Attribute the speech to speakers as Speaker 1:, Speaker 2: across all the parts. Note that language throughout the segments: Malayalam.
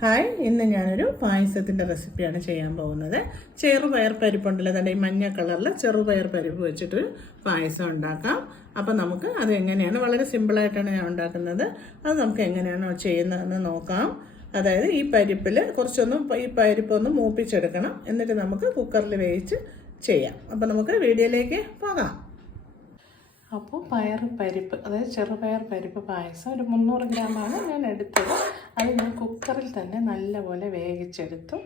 Speaker 1: ഹായ് ഇന്ന് ഞാനൊരു പായസത്തിന്റെ റെസിപ്പിയാണ് ചെയ്യാൻ പോകുന്നത്. ചെറുപയർ പരിപ്പുണ്ടല്ലോ അതായത് ഈ മഞ്ഞ കളറിൽ ചെറുപയർ പരിപ്പ് വെച്ചിട്ടൊരു പായസം ഉണ്ടാക്കാം. അപ്പം നമുക്ക് അത് എങ്ങനെയാണ്? വളരെ സിമ്പിളായിട്ടാണ് ഞാൻ ഉണ്ടാക്കുന്നത്. അത് നമുക്ക് എങ്ങനെയാണോ ചെയ്യുന്നതെന്ന് നോക്കാം. അതായത് ഈ പരിപ്പിൽ കുറച്ചൊന്നും ഈ പരിപ്പൊന്ന് മൂപ്പിച്ചെടുക്കണം. എന്നിട്ട് നമുക്ക് കുക്കറിൽ വേവിച്ച് ചെയ്യാം. അപ്പം നമുക്ക് വീഡിയോയിലേക്ക് പോകാം.
Speaker 2: അപ്പോൾ പയർ പരിപ്പ് അതായത് ചെറുപയർ പരിപ്പ് പായസം ഒരു മുന്നൂറ് ഗ്രാമാണ് ഞാൻ എടുത്തത്. അത് ഞാൻ കുക്കറിൽ തന്നെ നല്ലപോലെ വേവിച്ചെടുത്തു.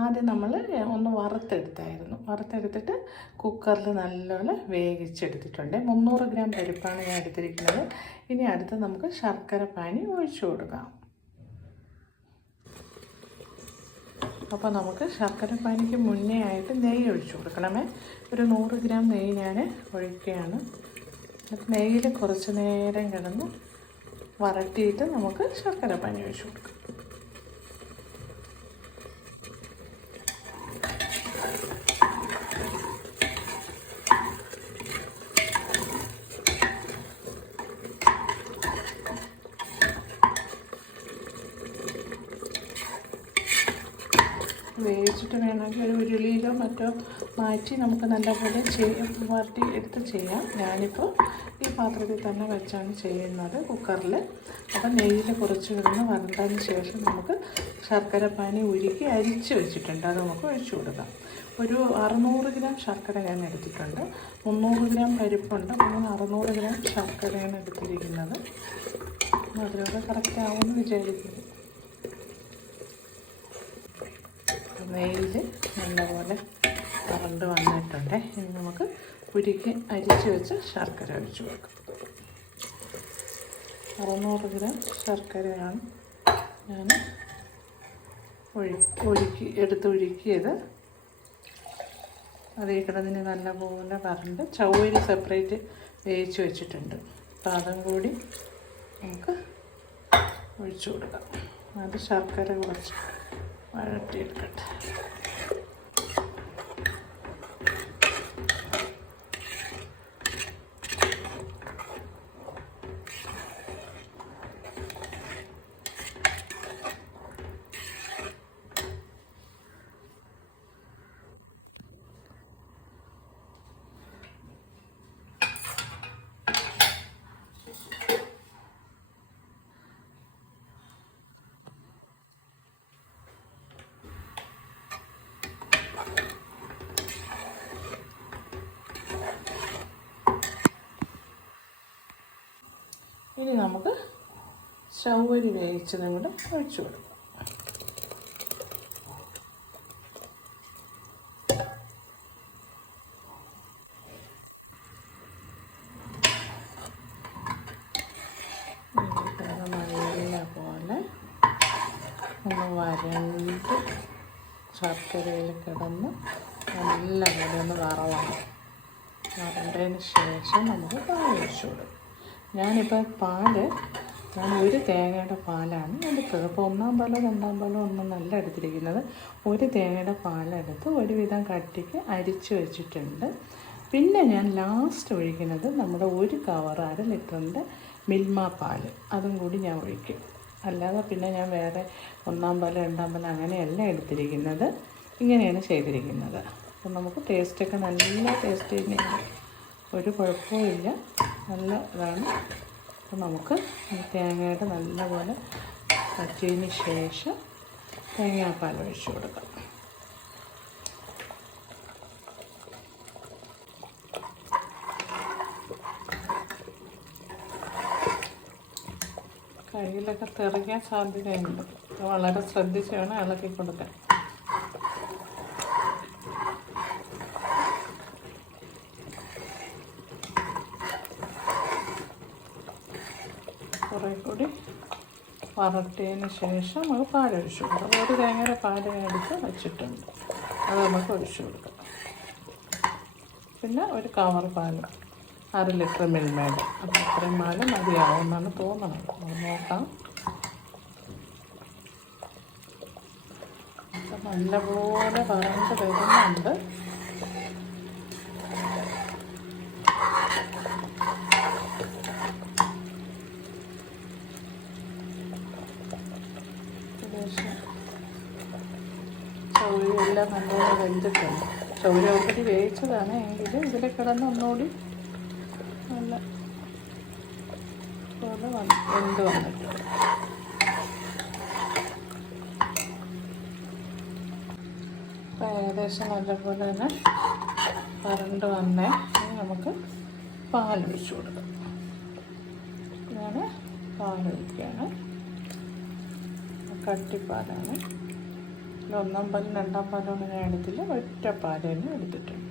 Speaker 2: ആദ്യം നമ്മൾ ഒന്ന് വറുത്തെടുത്തായിരുന്നു. വറുത്തെടുത്തിട്ട് കുക്കറിൽ നല്ലപോലെ വേവിച്ചെടുത്തിട്ടുണ്ട്. മുന്നൂറ് ഗ്രാം പരിപ്പാണ് ഞാൻ എടുത്തിരിക്കുന്നത്. ഇനി അടുത്ത് നമുക്ക് ശർക്കര പാനി ഒഴിച്ചു കൊടുക്കാം. അപ്പോൾ നമുക്ക് ശർക്കര പാനിക്ക് മുന്നേ ആയിട്ട് നെയ്യ് ഒഴിച്ചു കൊടുക്കണമേ. ഒരു നൂറ് ഗ്രാം നെയ്യ് ഞാൻ ഒഴിക്കുകയാണ്. നെയ്യിൽ കുറച്ച് നേരം കിടന്ന് വരട്ടിയിട്ട് നമുക്ക് ശർക്കര പനി ഒഴിച്ചു കൊടുക്കാം. വേവിച്ചിട്ട് വേണമെങ്കിൽ ഒരു ഉരുളിയിലോ മറ്റോ മാറ്റി നമുക്ക് നല്ലപോലെ ചെയ്യ വരട്ടി എടുത്ത് ചെയ്യാം. ഞാനിപ്പോൾ ഈ പാത്രത്തിൽ തന്നെ വെച്ചാണ് ചെയ്യുന്നത് കുക്കറിൽ. അപ്പം നെയ്യിൽ കുറച്ച് കിടന്ന് വരണ്ടതിന് ശേഷം നമുക്ക് ശർക്കര പാനി ഉരുക്കി അരിച്ച് വെച്ചിട്ടുണ്ട്. അത് നമുക്ക് ഒഴിച്ചു കൊടുക്കാം. ഒരു അറുന്നൂറ് ഗ്രാം ശർക്കര ഞാൻ എടുത്തിട്ടുണ്ട്. മുന്നൂറ് ഗ്രാം പരിപ്പുണ്ട്. അങ്ങനെ അറുന്നൂറ് ഗ്രാം ശർക്കരയാണ് എടുത്തിരിക്കുന്നത്. അതിലൂടെ കറക്റ്റ് ആവുമെന്ന് വിചാരിക്കുന്നു. നെയ്യിൽ നല്ലപോലെ കറണ്ട് വന്നിട്ടുണ്ട്. ഇനി നമുക്ക് ഉരുക്കി അരിച്ച് വെച്ച് ശർക്കര ഒഴിച്ചു കൊടുക്കാം. അറുന്നൂറ് ഗ്രാം ശർക്കരയാണ് ഞാൻ ഒഴി ഒഴുക്കി എടുത്ത് ഒഴുക്കിയത് അതേ കിടന്നിന് നല്ലപോലെ വറണ്ട് ചവ്വരി സെപ്പറേറ്റ് വേവിച്ച് വെച്ചിട്ടുണ്ട്. അപ്പം അതും കൂടി നമുക്ക് ഒഴിച്ചു കൊടുക്കാം. അത് ശർക്കര കുറച്ച് വഴട്ടിയെടുക്കട്ടെ ഇനി നമുക്ക് ചവ്വരി വേവിച്ചതും കൂടെ ഒഴിച്ചു കൊടുക്കാം. പോലെ ഒന്ന് വരണ്ട് ശർക്കരയിൽ കിടന്ന് നല്ല പോലെ ഒന്ന് വറവാണ്. വരണ്ടതിന് ശേഷം നമുക്ക് പാൽ ഒഴിച്ചു കൊടുക്കും. ഞാനിപ്പോൾ പാൽ ഞാൻ ഒരു തേങ്ങയുടെ പാലാണ് എടുത്തത് അപ്പോൾ ഒന്നാം പാലോ രണ്ടാം പാലോ ഒന്നും നല്ല എടുത്തിരിക്കുന്നത്. ഒരു തേങ്ങയുടെ പാലെടുത്ത് ഒരുവിധം കട്ടിക്ക് അരിച്ചു വെച്ചിട്ടുണ്ട്. പിന്നെ ഞാൻ ലാസ്റ്റ് ഒഴിക്കുന്നത് നമ്മുടെ ഒരു കവർ അര ലിറ്ററിന്റെ മിൽമ പാൽ അതും കൂടി ഞാൻ ഒഴിക്കും. അല്ലാതെ പിന്നെ ഞാൻ വേറെ ഒന്നാം പാലോ രണ്ടാം പാലോ അങ്ങനെയല്ല എടുത്തിരിക്കുന്നത്. ഇങ്ങനെയാണ് ചെയ്തിരിക്കുന്നത്. അപ്പം നമുക്ക് ടേസ്റ്റൊക്കെ നല്ല ടേസ്റ്റ് തന്നെയാണ്. ഒരു കുഴപ്പവുമില്ല നല്ല ഇതാണ് അപ്പോൾ നമുക്ക് തേങ്ങയുടെ നല്ലപോലെ പറ്റിയതിന് ശേഷം തേങ്ങാപ്പാൽ ഒഴിച്ചു കൊടുക്കാം. കയ്യിലൊക്കെ തെറിക്കാൻ സാധ്യതയുണ്ട്. വളരെ ശ്രദ്ധിച്ച് വേണം ഇളക്കി കൊടുക്കാൻ കുറേ കൂടി വറട്ടിയതിന് ശേഷം നമുക്ക് പാലൊഴിച്ചു കൊടുക്കാം. ഒരു തേങ്ങയുടെ പാൽ എടുത്ത് വെച്ചിട്ടുണ്ട്. അത് നമുക്ക് ഒഴിച്ചു കൊടുക്കാം. പിന്നെ ഒരു കവർ പാൽ അര ലിറ്റർ മിൽമേഡ് അപ്പോൾ അത്രയും പാൽ മതിയാവുമെന്നാണ് തോന്നുന്നത്. അത് നോക്കാം. നല്ലപോലെ വറണ്ട് വരുന്നുണ്ട് ഏകദേശം എല്ലാം നല്ലപോലെ വെന്തിട്ടുണ്ട്. ചൗരി ഒത്തിരി വേവിച്ചതാണ് എങ്കിലും ഇതിൽ കിടന്ന് ഒന്നുകൂടി നല്ല പോലെ വന്ന് വെന്ത് വന്നിട്ടുണ്ട്. അപ്പോൾ ഏകദേശം നല്ലപോലെ തന്നെ വരണ്ട് വന്നേ. നമുക്ക് നമുക്ക് ഒഴിച്ചു കൊടുക്കാം. ഞാൻ പാലൊഴിക്കുകയാണ് കട്ടിപ്പാലാണ്. ഒന്നാം പാലും രണ്ടാം പാലും ഒന്നും ഞാൻ എടുത്തില്ല ഒറ്റ പാൽ തന്നെ എടുത്തിട്ടുണ്ട്.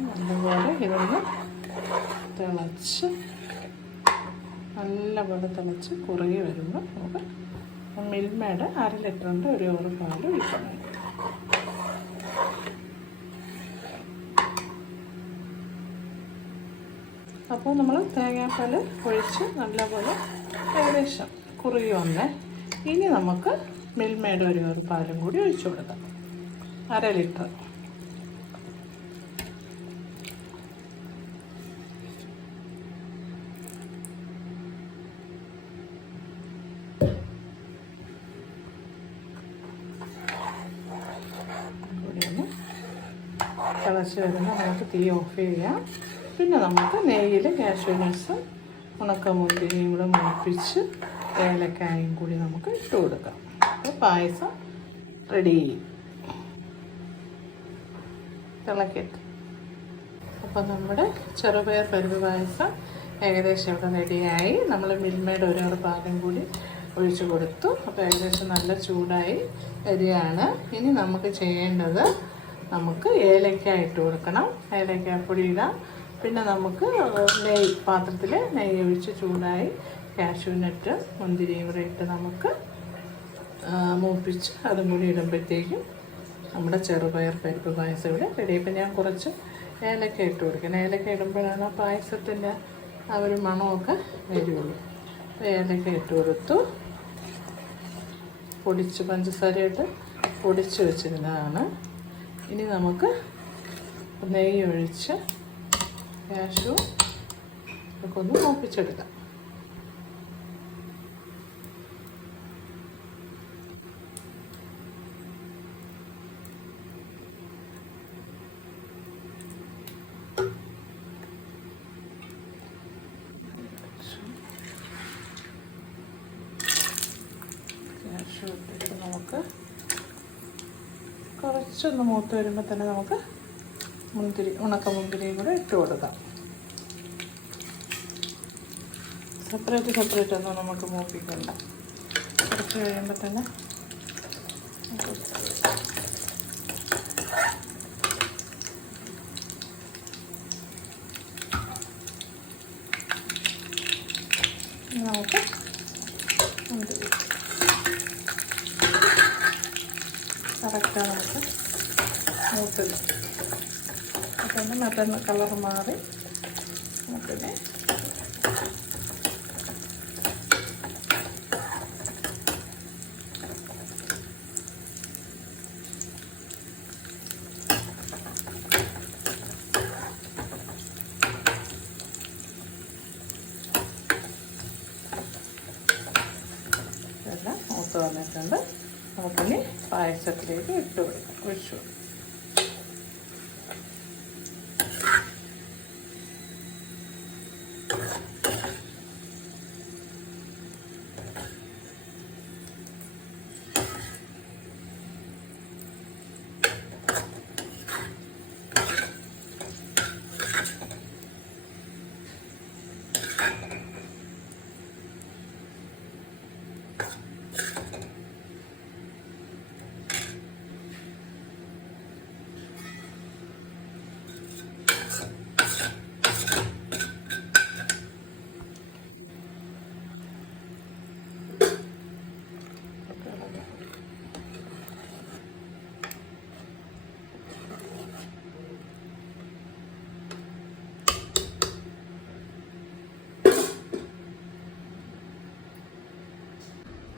Speaker 2: നല്ലപോലെ ഇതൊന്ന് തിളച്ച് നല്ലപോലെ തിളച്ച് കുറുകി വരുമ്പോൾ നമുക്ക് മിൽമയുടെ അര ലിറ്ററിന്റെ ഒരു ഓറ് പാൽ ഒഴിക്കണം അപ്പോൾ നമ്മൾ തേങ്ങാപ്പാൽ ഒഴിച്ച് നല്ലപോലെ ഏകദേശം കുറുകി വന്നേ. ഇനി നമുക്ക് മിൽമേഡ് ഒരു ഒരു പാലും കൂടി ഒഴിച്ചു കൊടുക്കാം. അര ലിറ്റർ. തിളച്ച് വരുമ്പോൾ നമുക്ക് തീ ഓഫ് ചെയ്യാം. പിന്നെ നമുക്ക് നെയ്യിൽ കാഷ്യൂ നട്ട്സും ഉണക്കമുന്തിരിയും കൂടെ മുളപ്പിച്ച് ഏലക്കായും കൂടി നമുക്ക് ഇട്ട് കൊടുക്കാം. അപ്പോൾ പായസം റെഡി തിളക്കിയിട്ട്. അപ്പോൾ നമ്മുടെ ചെറുപയർ പരിപ്പ് പായസം ഏകദേശം ഇവിടെ റെഡിയായി നമ്മൾ മിൽമയുടെ ഒരാറ് പാകം കൂടി ഒഴിച്ചു കൊടുത്തു. അപ്പോൾ ഏകദേശം നല്ല ചൂടായി വരികയാണ്. ഇനി നമുക്ക് ചെയ്യേണ്ടത് നമുക്ക് ഏലക്കായ ഇട്ട് കൊടുക്കണം. ഏലക്കായ ഏലക്കാപ്പൊടി ഇടാം. പിന്നെ നമുക്ക് നെയ്യ് പാത്രത്തിൽ നെയ്യ് ഒഴിച്ച് ചൂടായി കാഷ്യൂ നട്ട് മുന്തിരിയും കൂടെ ഇട്ട് നമുക്ക് മൂപ്പിച്ച് അതും കൂടി ഇടുമ്പോഴത്തേക്കും നമ്മുടെ ചെറുപയർ പരിപ്പ് പായസം ഇവിടെ റെഡി ഇപ്പം ഞാൻ കുറച്ച് ഏലക്ക ഇട്ട് കൊടുക്കണം ഏലക്ക ഇടുമ്പോഴാണ് ആ പായസത്തിന്റെ ആ ഒരു മണമൊക്കെ വരുള്ളൂ. ഏലക്ക ഇട്ട് കൊടുത്തു. പൊടിച്ച് പഞ്ചസാരയിട്ട് പൊടിച്ച് വെച്ചിരുന്നതാണ്. ഇനി നമുക്ക് നെയ്യ് ഒഴിച്ച് ഒക്കെ ഒന്ന് മൂപ്പിച്ചെടുക്കാം കാശു ഇട്ടിട്ട് നമുക്ക് കുറച്ചൊന്ന് മൂത്ത് വരുമ്പോൾ തന്നെ നമുക്ക് മുന്തിരി ഉണക്ക മുന്തിരിയും കൂടെ ഇട്ട് കൊടുക്കാം. സെപ്പറേറ്റ് സെപ്പറേറ്റ് ഒന്നും നമുക്ക് മൂപ്പിക്കണ്ട. കുറച്ച് കഴിയുമ്പോൾ തന്നെ നമുക്ക് മുന്തിരി കറക്റ്റാണ് നമുക്ക് മൂത്തത് അപ്പം മറ്റൊന്ന് കളർ മാറി. നമുക്കിനെ മൂത്ത് വന്നിട്ടുണ്ട്. നമുക്കിനി പായസത്തിലേക്ക് ഇട്ട് കൊടുക്കാം ഒഴിച്ചു കൊടുക്കാം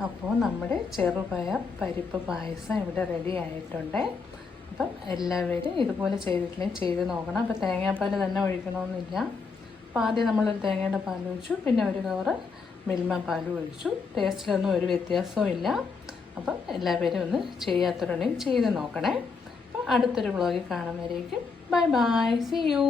Speaker 2: അപ്പോൾ നമ്മുടെ ചെറുപയർ പരിപ്പ് പായസം ഇവിടെ റെഡി ആയിട്ടുണ്ട്. അപ്പം എല്ലാവരും ഇതുപോലെ ചെയ്തിട്ടില്ലെങ്കിൽ ചെയ്ത് നോക്കണം. അപ്പോൾ തേങ്ങാപ്പാൽ തന്നെ ഒഴിക്കണമെന്നില്ല. അപ്പോൾ ആദ്യം നമ്മളൊരു തേങ്ങയുടെ പാൽ ഒഴിച്ചു. പിന്നെ ഒരു കവറ് മിൽമ പാൽ ഒഴിച്ചു. ടേസ്റ്റിലൊന്നും ഒരു വ്യത്യാസവും ഇല്ല. അപ്പം എല്ലാവരും ഒന്ന് ചെയ്യാത്തവരുണ്ടെങ്കിൽ ചെയ്ത് നോക്കണേ. അപ്പം അടുത്തൊരു വ്ളോഗിൽ കാണുമ്പോഴേക്കും ബൈ ബൈ സി യു